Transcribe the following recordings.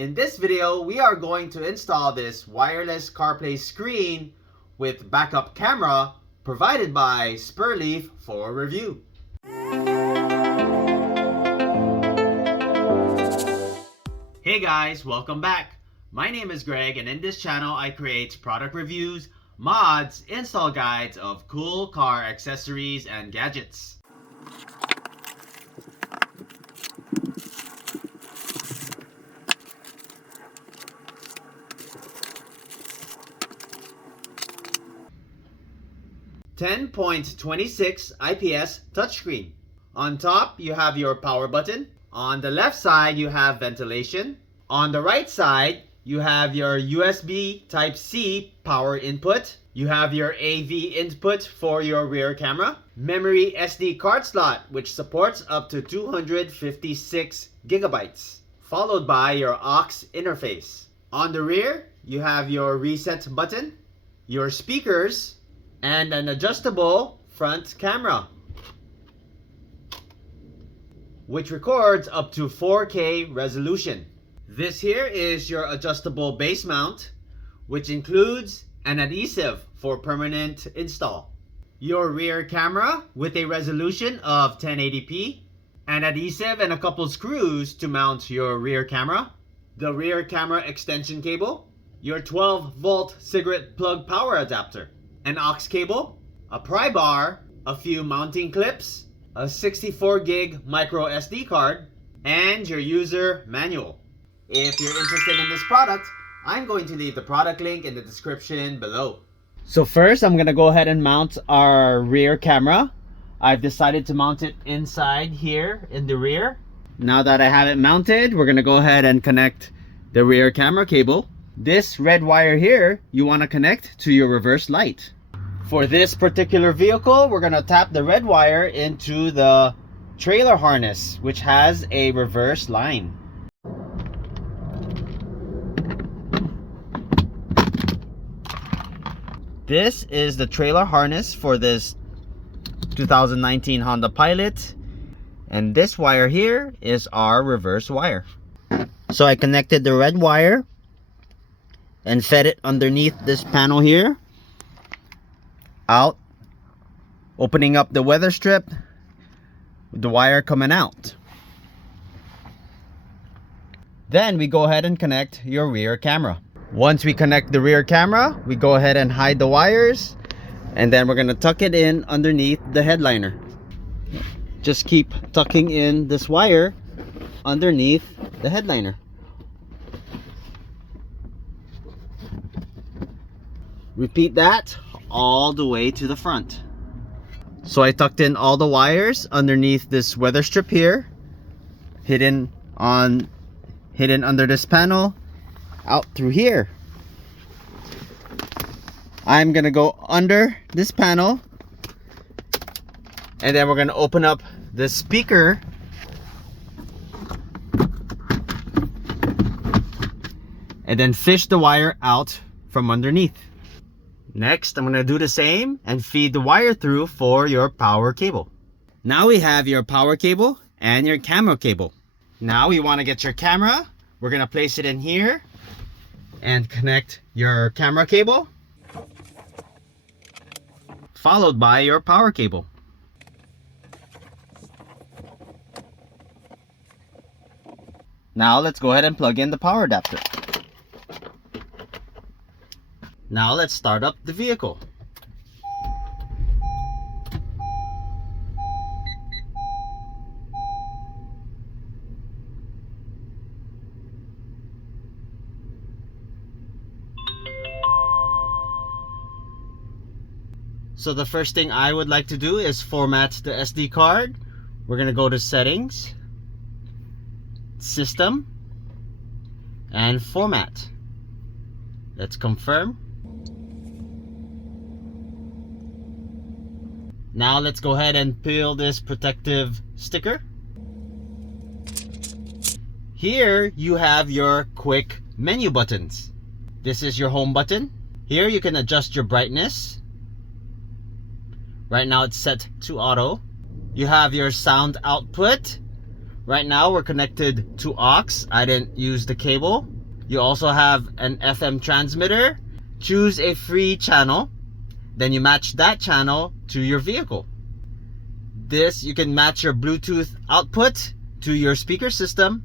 In this video, we are going to install this wireless CarPlay screen with backup camera provided by Sprleaf for review. Hey guys, welcome back. My name is Greg, and in this channel I create product reviews, mods, install guides of cool car accessories and gadgets. .26 IPS touchscreen. On top, you have your power button. On the left side, you have ventilation. On the right side, you have your USB Type-C power input. You have your AV input for your rear camera. Memory SD card slot, which supports up to 256 gigabytes, followed by your aux interface. On the rear, you have your reset button, your speakers, and an adjustable front camera, which records up to 4K resolution. This here is your adjustable base mount, which includes an adhesive for permanent install. Your rear camera with a resolution of 1080p, an adhesive and a couple screws to mount your rear camera, the rear camera extension cable, your 12-volt cigarette plug power adapter, an aux cable, a pry bar, a few mounting clips, a 64 gig micro SD card, and your user manual. If you're interested in this product, I'm going to leave the product link in the description below. So first, I'm going to go ahead and mount our rear camera. I've decided to mount it inside here in the rear. Now that I have it mounted, we're going to go ahead and connect the rear camera cable. This red wire here, you want to connect to your reverse light. For this particular vehicle, we're going to tap the red wire into the trailer harness, which has a reverse line. This is the trailer harness for this 2019 Honda Pilot, and this wire here is our reverse wire. So I connected the red wire and fed it underneath this panel here, out, opening up the weather strip with the wire coming out. Then we go ahead and connect your rear camera. Once we connect the rear camera, we go ahead and hide the wires, and then we're going to tuck it in underneath the headliner. Just keep tucking in this wire underneath the headliner. Repeat that all the way to the front. So I tucked in all the wires underneath this weather strip here, hidden under this panel, out through here. I'm gonna go under this panel, and then we're gonna open up the speaker and then fish the wire out from underneath. Next, I'm going to do the same and feed the wire through for your power cable. Now we have your power cable and your camera cable. Now we want to get your camera. We're going to place it in here and connect your camera cable, followed by your power cable. Now let's go ahead and plug in the power adapter. Now let's start up the vehicle. So the first thing I would like to do is format the SD card. We're going to go to Settings, System, and Format. Let's confirm. Now let's go ahead and peel this protective sticker. Here you have your quick menu buttons. This is your home button. Here you can adjust your brightness. Right now it's set to auto. You have your sound output, Right now we're connected to aux. I didn't use the cable. You also have an FM transmitter. Choose a free channel. Then you match that channel to your vehicle. This, you can match your Bluetooth output to your speaker system,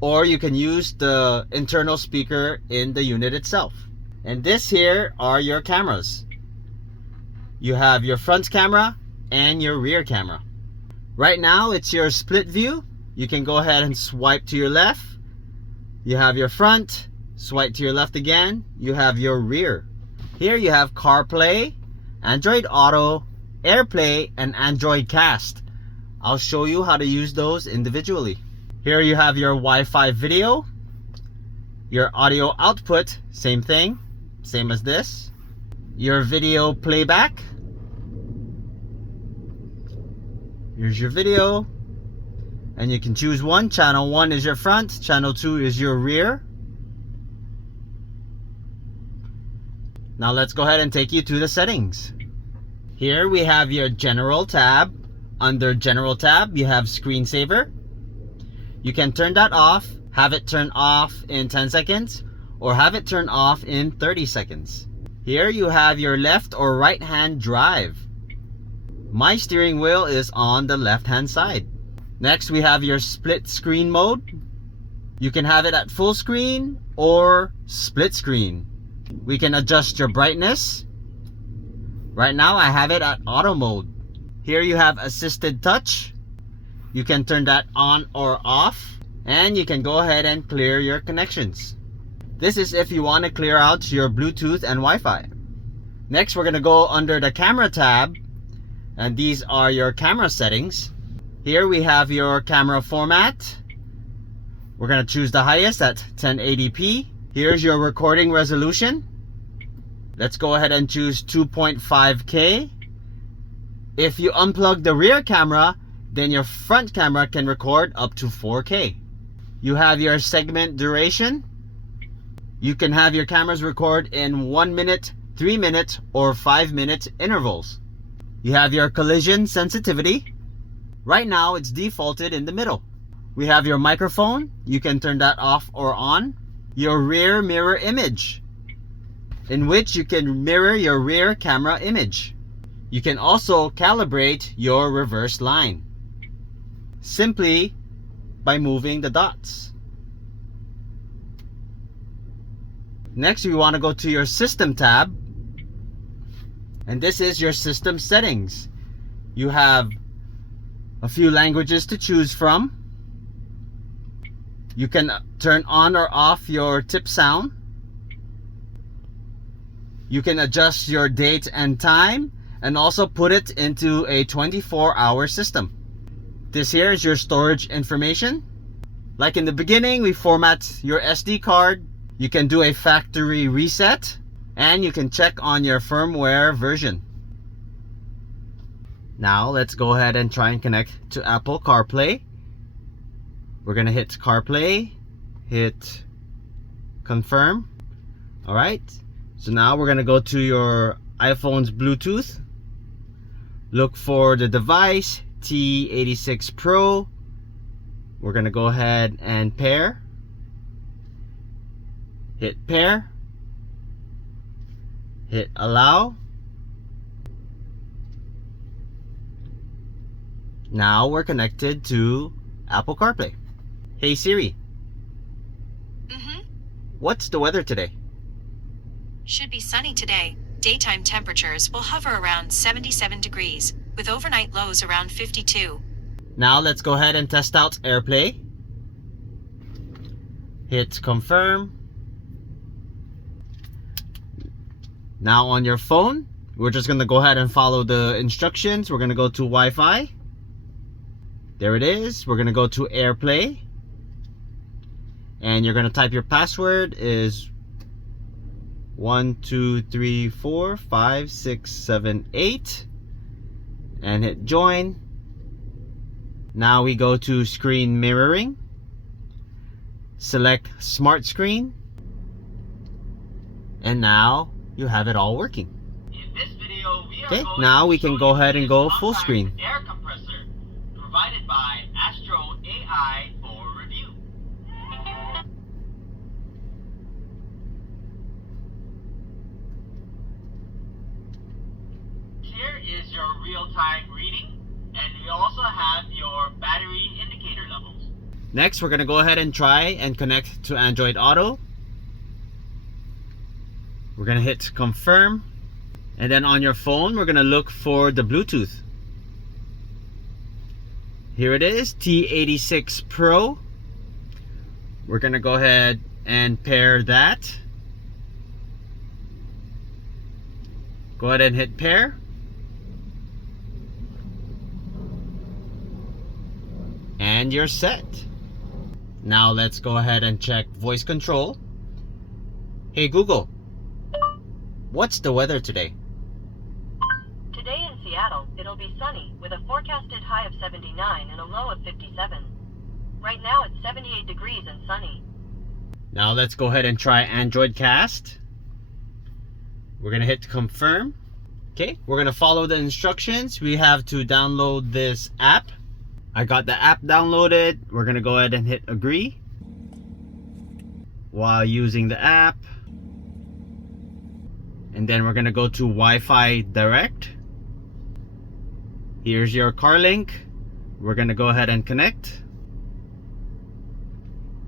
or you can use the internal speaker in the unit itself. And this here are your cameras. You have your front camera and your rear camera. Right now it's your split view. You can go ahead and swipe to your left. You have your front, swipe to your left again. You have your rear. Here you have CarPlay, Android Auto, AirPlay, and Android Cast. I'll show you how to use those individually. Here you have your Wi-Fi video, your audio output, same thing, same as this. Your video playback. Here's your video, and you can choose one. Channel 1 is your front, channel 2 is your rear. Now let's go ahead and take you to the settings. Here we have your General tab. Under General tab, you have Screensaver. You can turn that off, have it turn off in 10 seconds, or have it turn off in 30 seconds. Here you have your left or right hand drive. My steering wheel is on the left hand side. Next we have your split screen mode. You can have it at full screen or split screen. We can adjust your brightness. Right now I have it at auto mode. Here you have assisted touch. You can turn that on or off, and you can go ahead and clear your connections. This is if you want to clear out your Bluetooth and Wi-Fi. Next we're going to go under the camera tab, and these are your camera settings. Here we have your camera format. We're going to choose the highest at 1080p. Here's your recording resolution. Let's go ahead and choose 2.5K. If you unplug the rear camera, then your front camera can record up to 4K. You have your segment duration. You can have your cameras record in 1 minute, 3 minute, or 5 minute intervals. You have your collision sensitivity. Right now it's defaulted in the middle. We have your microphone. You can turn that off or on. Your rear mirror image, in which you can mirror your rear camera image. You can also calibrate your reverse line simply by moving the dots. Next, we want to go to your system tab, and this is your system settings. You have a few languages to choose from. You can turn on or off your tip sound. You can adjust your date and time, and also put it into a 24-hour system. This here is your storage information. Like in the beginning, we format your SD card. You can do a factory reset, and you can check on your firmware version. Now let's go ahead and try and connect to Apple CarPlay. We're gonna hit CarPlay, hit confirm. All right, so now we're gonna go to your iPhone's Bluetooth. Look for the device T86 Pro. We're gonna go ahead and pair. Hit pair. Hit allow. Now we're connected to Apple CarPlay. Hey Siri. What's the weather today? Should be sunny today. Daytime temperatures will hover around 77 degrees, with overnight lows around 52. Now let's go ahead and test out AirPlay. Hit confirm. Now on your phone, we're just gonna go ahead and follow the instructions. We're gonna go to Wi-Fi. There it is. We're gonna go to AirPlay, and you're gonna type your password is 1 2 3 4 5 6 7 8 and hit join. Now we go to screen mirroring, select smart screen, and now you have it all working. Okay, now we can go ahead and go full screen. by Astro AI for review. Here is your real-time reading, and we also have your battery indicator levels. Next, we're going to go ahead and try and connect to Android Auto. We're going to hit confirm, and then on your phone we're going to look for the Bluetooth. Here it is, T86 Pro. We're going to go ahead and pair that. Go ahead and hit pair. And you're set. Now let's go ahead and check voice control. Hey Google, what's the weather today? Today in Seattle, it'll be sunny with a forecasted high of 79 and a low of 57. Right now it's 78 degrees and sunny. Now let's go ahead and try Android Cast. We're gonna hit confirm. Okay, we're gonna follow the instructions. We have to download this app. I got the app downloaded. We're gonna go ahead and hit agree while using the app. And then we're gonna go to Wi-Fi Direct. Here's your car link. We're gonna go ahead and connect.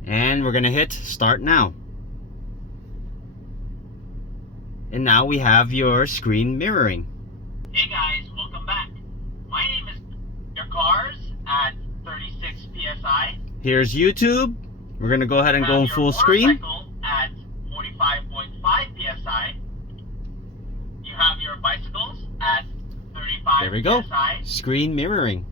And we're gonna hit start now. And now we have your screen mirroring. Hey guys, welcome back. My name is your cars at 36 PSI. Here's YouTube. We're gonna go ahead and go in full screen. At 45.5 PSI. You have your bicycles at 35 there we go. PSI. Screen mirroring.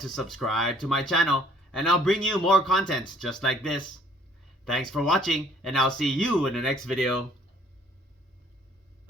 To subscribe to my channel, and I'll bring you more content just like this. Thanks for watching, and I'll see you in the next video.